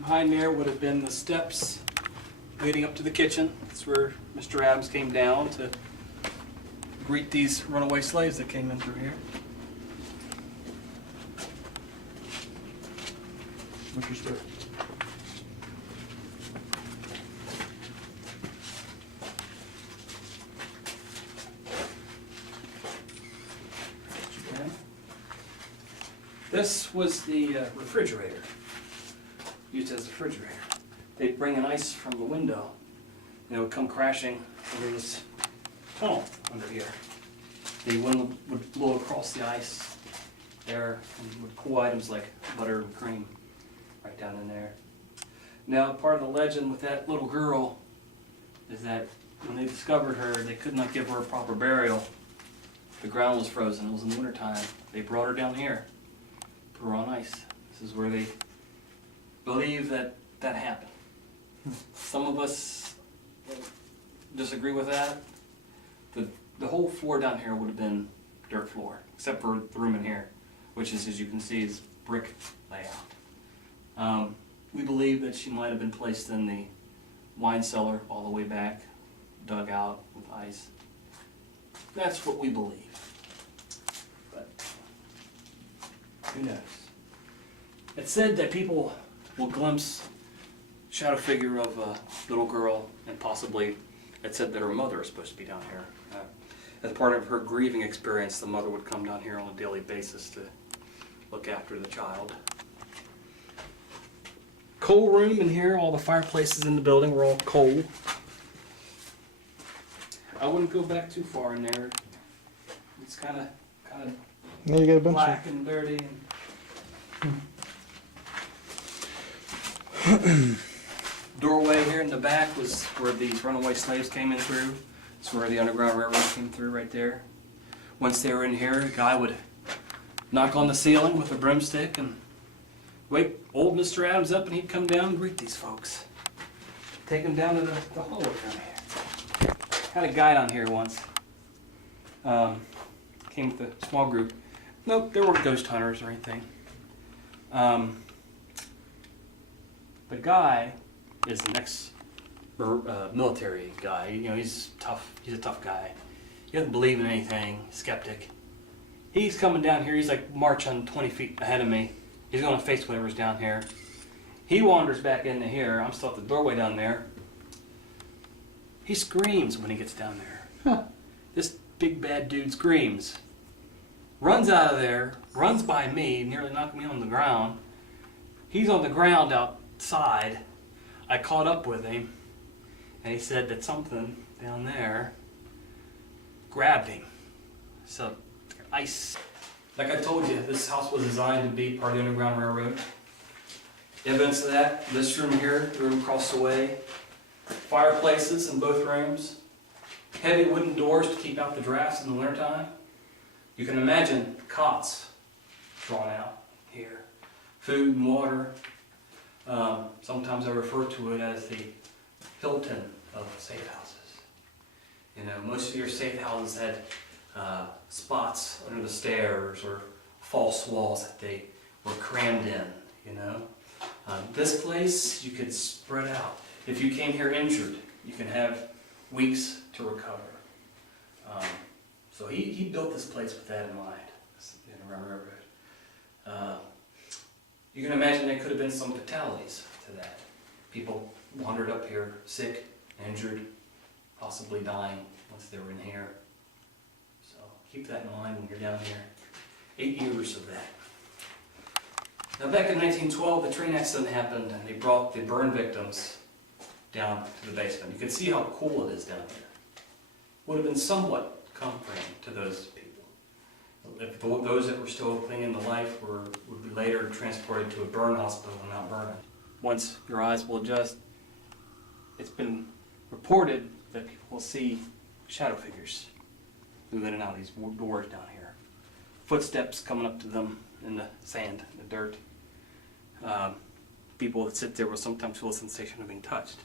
Behind there would have been the steps leading up to the kitchen. That's where Mr. Adams came down to greet these runaway slaves that came in through here. What's your story? This was the refrigerator, used as a refrigerator. They'd bring in ice from the window, and it would come crashing over this tunnel under here. The wind would blow across the ice there and would cool items like butter and cream right down in there. Now, part of the legend with that little girl is that when they discovered her, they could not give her a proper burial. The ground was frozen. It was in the wintertime. They brought her down here. We're on ice. This is where they believe that happened. Some of us disagree with that. The whole floor down here would have been dirt floor, except for the room in here, which is, as you can see, is brick layout. We believe that she might have been placed in the wine cellar all the way back, dug out with ice. That's what we believe. But who knows? It's said that people will glimpse shadow figure of a little girl, and possibly it said that her mother is supposed to be down here. As part of her grieving experience, the mother would come down here on a daily basis to look after the child. Coal room in here. All the fireplaces in the building were all coal. I wouldn't go back too far in there. It's kind of Now you got a bunch black and dirty. Doorway here in the back was where these runaway slaves came in through. It's where the Underground Railroad came through right there. Once they were in here, a guy would knock on the ceiling with a broomstick and wake old Mr. Adams up, and he'd come down and greet these folks. Take them down to the hallway down here. Had a guy down here once. Came with a small group. Nope, there weren't ghost hunters or anything. The guy is the next military guy. You know, he's tough. He's a tough guy. He doesn't believe in anything. Skeptic. He's coming down here. He's like marching 20 feet ahead of me. He's going to face whatever's down here. He wanders back into here. I'm still at the doorway down there. He screams when he gets down there. Huh. This big bad dude screams. Runs out of there. Runs by me. Nearly knocked me on the ground. He's on the ground outside. I caught up with him. And he said that something down there grabbed him. So, ice. Like I told you, this house was designed to be part of the Underground Railroad. Evidence of that, this room here, the room across the way. Fireplaces in both rooms. Heavy wooden doors to keep out the drafts in the wintertime. You can imagine cots drawn out here. Food and water. Sometimes I refer to it as the Hilton of safe houses. You know, most of your safe houses had spots under the stairs or false walls that they were crammed in, you know. This place, you could spread out. If you came here injured, you can have weeks to recover. So he built this place with that in mind, the Underground Railroad. You can imagine there could have been some fatalities to that. People wandered up here sick, injured, possibly dying once they were in here. So keep that in mind when you're down here. 8 years of that. Now back in 1912, the train accident happened, and they brought the burn victims down to the basement. You can see how cool it is down here. Would have been somewhat comforting to those people. If those that were still clinging to life would be later transported to a burn hospital in Mount Vernon. Once your eyes will adjust, it's been reported that people will see shadow figures move in and out of these doors down here. Footsteps coming up to them in the sand, in the dirt. People that sit there will sometimes feel a sensation of being touched,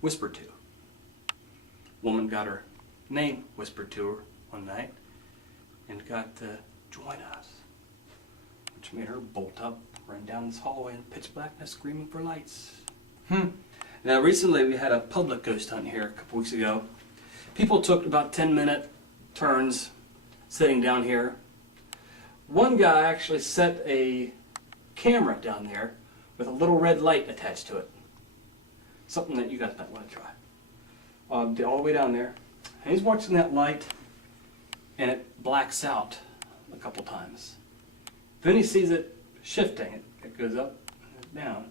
whispered to. Woman got her name whispered to her one night and got to join us. which made her bolt up, run down this hallway in pitch blackness, screaming for lights. Now, recently we had a public ghost hunt here a couple weeks ago. People took about 10-minute turns sitting down here. One guy actually set a camera down there with a little red light attached to it. Something that you guys might want to try. All the way down there. And he's watching that light, and it blacks out a couple times. Then he sees it shifting. It goes up and down.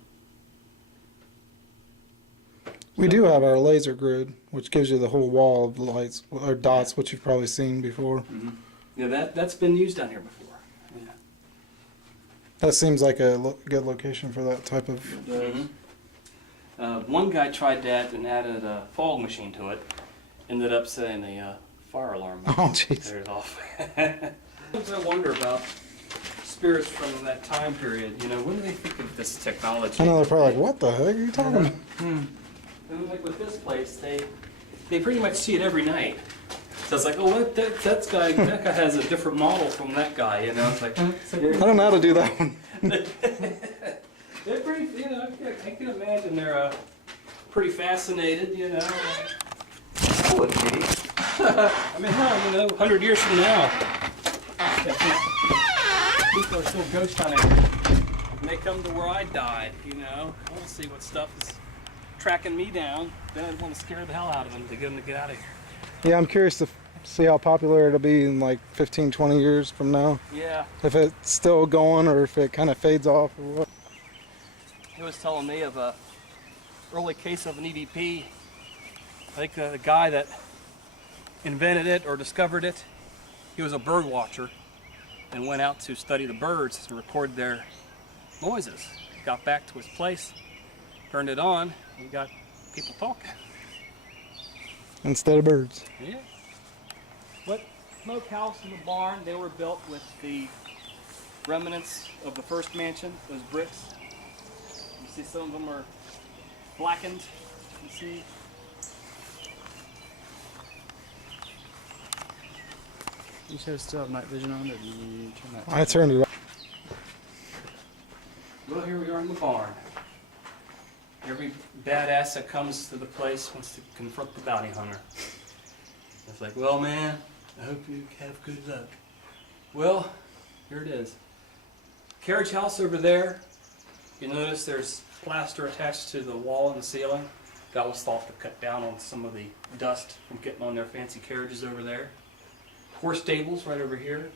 We do have our laser grid, which gives you the whole wall of lights or dots, which you've probably seen before. Mm-hmm. Yeah, that's been used down here before. Yeah. That seems like a good location for that type of. Mm-hmm. One guy tried that and added a fog machine to it. Ended up setting the fire alarm. Oh, jeez. Turned it off. Sometimes I wonder about spirits from that time period. You know, when do they think of this technology? I know they're probably like, "What the heck are you talking about?" And like with this place, they pretty much see it every night. So it's like, oh, what that guy has a different model from that guy. You know, it's like I don't know how to do that one. They're pretty, you know, I can imagine they're pretty fascinated, you know. I would be. I mean, hell, you know, 100 years from now, people are still ghost hunting. And they come to where I died, you know. I want to see what stuff is tracking me down. Then I'd want to scare the hell out of them to get them to get out of here. Yeah, I'm curious to see how popular it'll be in like 15, 20 years from now. Yeah. If it's still going or if it kind of fades off or what. He was telling me of a early case of an EVP. I think the guy that invented it or discovered it, he was a bird watcher and went out to study the birds and record their noises. Got back to his place, turned it on, and got people talking. Instead of birds. Yeah. But smokehouse and the barn, they were built with the remnants of the first mansion, those bricks. You see some of them are blackened. You see. You guys still have night vision on, or do you turn that? I turned it off. Well, here we are in the barn. Every badass that comes to the place wants to confront the bounty hunter. It's like, well, man, I hope you have good luck. Well, here it is. Carriage house over there. You notice there's plaster attached to the wall and the ceiling. That was thought to cut down on some of the dust from getting on their fancy carriages over there. Horse stables right over here.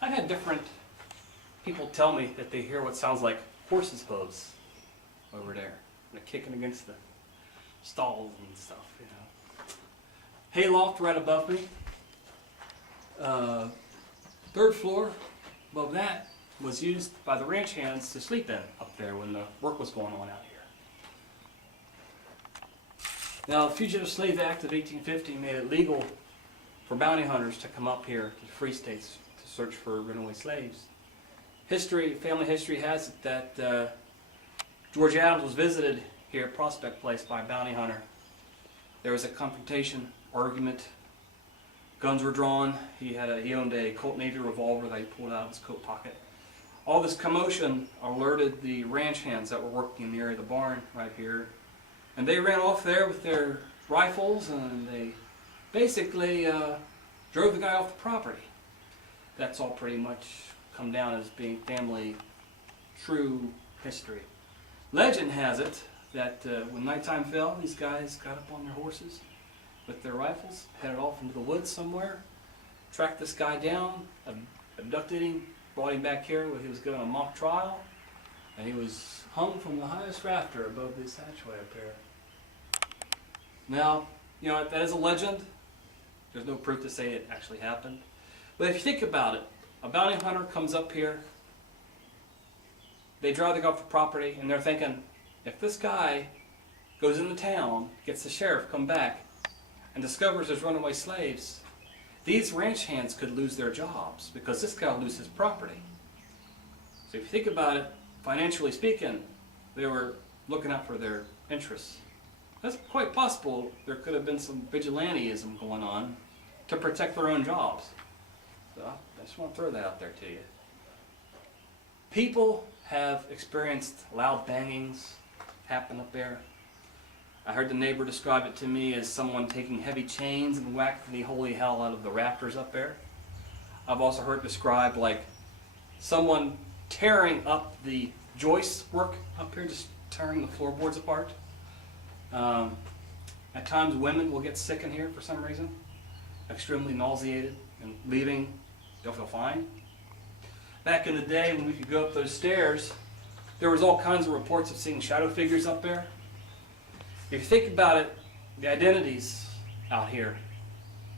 I had different people tell me that they hear what sounds like horses' hooves over there. They're kicking against the stalls and stuff, you know. Hayloft right above me. Third floor above that was used by the ranch hands to sleep in up there when the work was going on out here. Now, the Fugitive Slave Act of 1850 made it legal for bounty hunters to come up here to the free states to search for runaway slaves. Family history has it that George Adams was visited here at Prospect Place by a bounty hunter. There was a confrontation, argument, guns were drawn. He owned a Colt Navy revolver that he pulled out of his coat pocket. All this commotion alerted the ranch hands that were working in the area of the barn right here. And they ran off there with their rifles and they basically drove the guy off the property. That's all pretty much come down as being family true history. Legend has it that when nighttime fell, these guys got up on their horses with their rifles, headed off into the woods somewhere, tracked this guy down, abducted him, brought him back here where he was given a mock trial, and he was hung from the highest rafter above this hatchway up here. Now, you know, that is a legend. There's no proof to say it actually happened. But if you think about it, a bounty hunter comes up here, they drive the guy off the property, and they're thinking, if this guy goes into town, gets the sheriff, come back, and discovers there's runaway slaves, these ranch hands could lose their jobs because this guy will lose his property. So if you think about it, financially speaking, they were looking out for their interests. That's quite possible there could have been some vigilanteism going on to protect their own jobs. So I just want to throw that out there to you. People have experienced loud bangings happen up there. I heard the neighbor describe it to me as someone taking heavy chains and whacking the holy hell out of the rafters up there. I've also heard described like someone tearing up the joist work up here, just tearing the floorboards apart. At times women will get sick in here for some reason, extremely nauseated and leaving, they'll feel fine. Back in the day when we could go up those stairs, there was all kinds of reports of seeing shadow figures up there. If you think about it, the identities out here,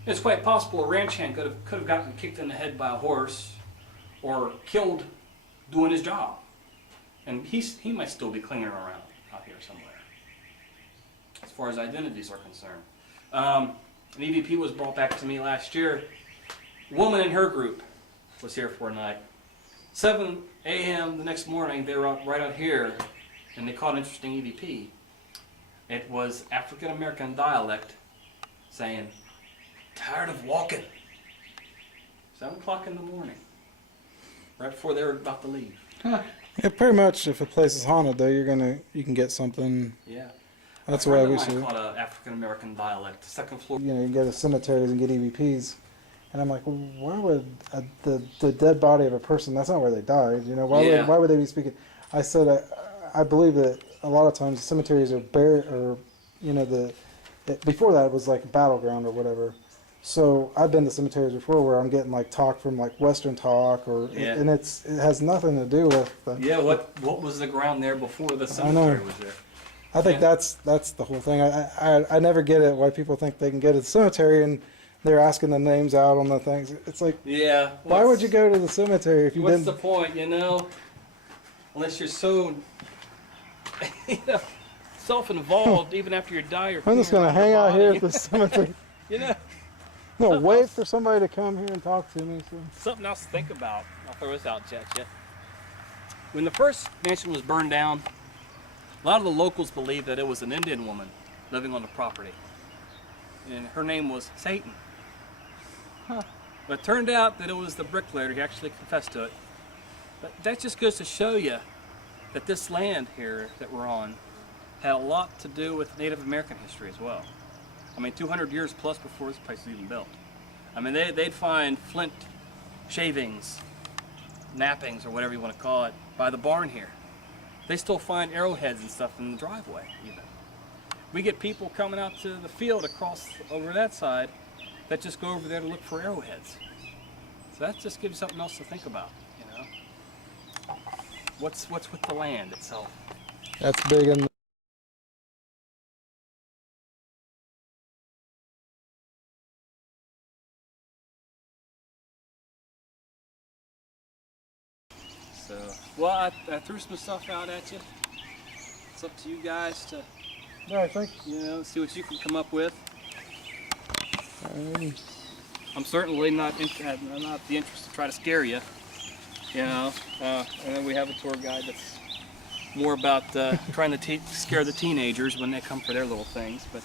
it's quite possible a ranch hand could have gotten kicked in the head by a horse or killed doing his job. And he might still be clinging around out here somewhere, as far as identities are concerned. An EVP was brought back to me last year. A woman in her group was here for a night. 7 a.m. the next morning, they were right out here, and they caught an interesting EVP. It was African American dialect saying, "Tired of walking." 7 o'clock in the morning, right before they were about to leave. Yeah, pretty much. If a place is haunted, though, you can get something. Yeah. That's the way we I see it. caught an African American dialect. The second floor. You know, you go to cemeteries and get EVPs, and I'm like, well, where would the dead body of a person? That's not where they died. You know, why would they be speaking? I said I believe that a lot of times cemeteries are buried, or you know, before that it was like a battleground or whatever. So I've been to cemeteries before where I'm getting like talk from like Western talk, and it has nothing to do with. What was the ground there before the cemetery was there? I think that's the whole thing. I never get it why people think they can go to the cemetery and they're asking the names out on the things. It's like, why would you go to the cemetery if you didn't? What's the point, you know? Unless you're so, self-involved, even after you die. I'm just gonna hang out here at the cemetery. You know. I'm gonna wait for somebody to come here and talk to me. So. Something else to think about. I'll throw this out at you. When the first mansion was burned down, a lot of the locals believed that it was an Indian woman living on the property. And her name was Satan. But it turned out that it was the bricklayer who actually confessed to it. But that just goes to show you that this land here that we're on had a lot to do with Native American history as well. I mean, 200 years plus before this place was even built. I mean, they'd find flint shavings, nappings, or whatever you want to call it, by the barn here. They still find arrowheads and stuff in the driveway, even. We get people coming out to the field across over that side that just go over there to look for arrowheads. So that just gives you something else to think about, you know? What's with the land itself? That's big in. So, well, I threw some stuff out at you. It's up to you guys to, Yeah, I think. you know, see what you can come up with. I'm certainly not the interest to try to scare you. You know, and then we have a tour guide that's more about trying to scare the teenagers when they come for their little things. But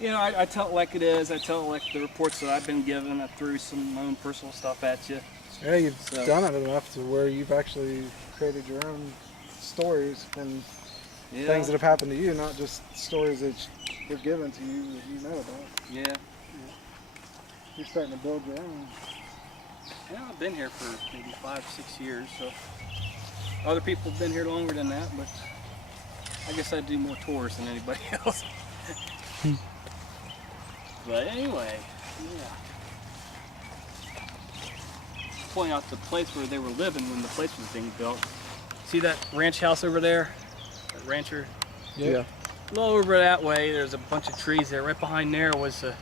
you know, I tell it like it is. I tell it like the reports that I've been given. I threw some of my own personal stuff at you. Yeah, you've done it enough to where you've actually created your own stories and things that have happened to you, not just stories that were given to you that you know about. Yeah. You're starting to build your own. Yeah, I've been here for maybe 5 or 6 years, so other people have been here longer than that, but I guess I do more tours than anybody else. But anyway, yeah. Point out the place where they were living when the place was being built. See that ranch house over there? That rancher? Yeah. A little over that way, there's a bunch of trees there. Right behind there was a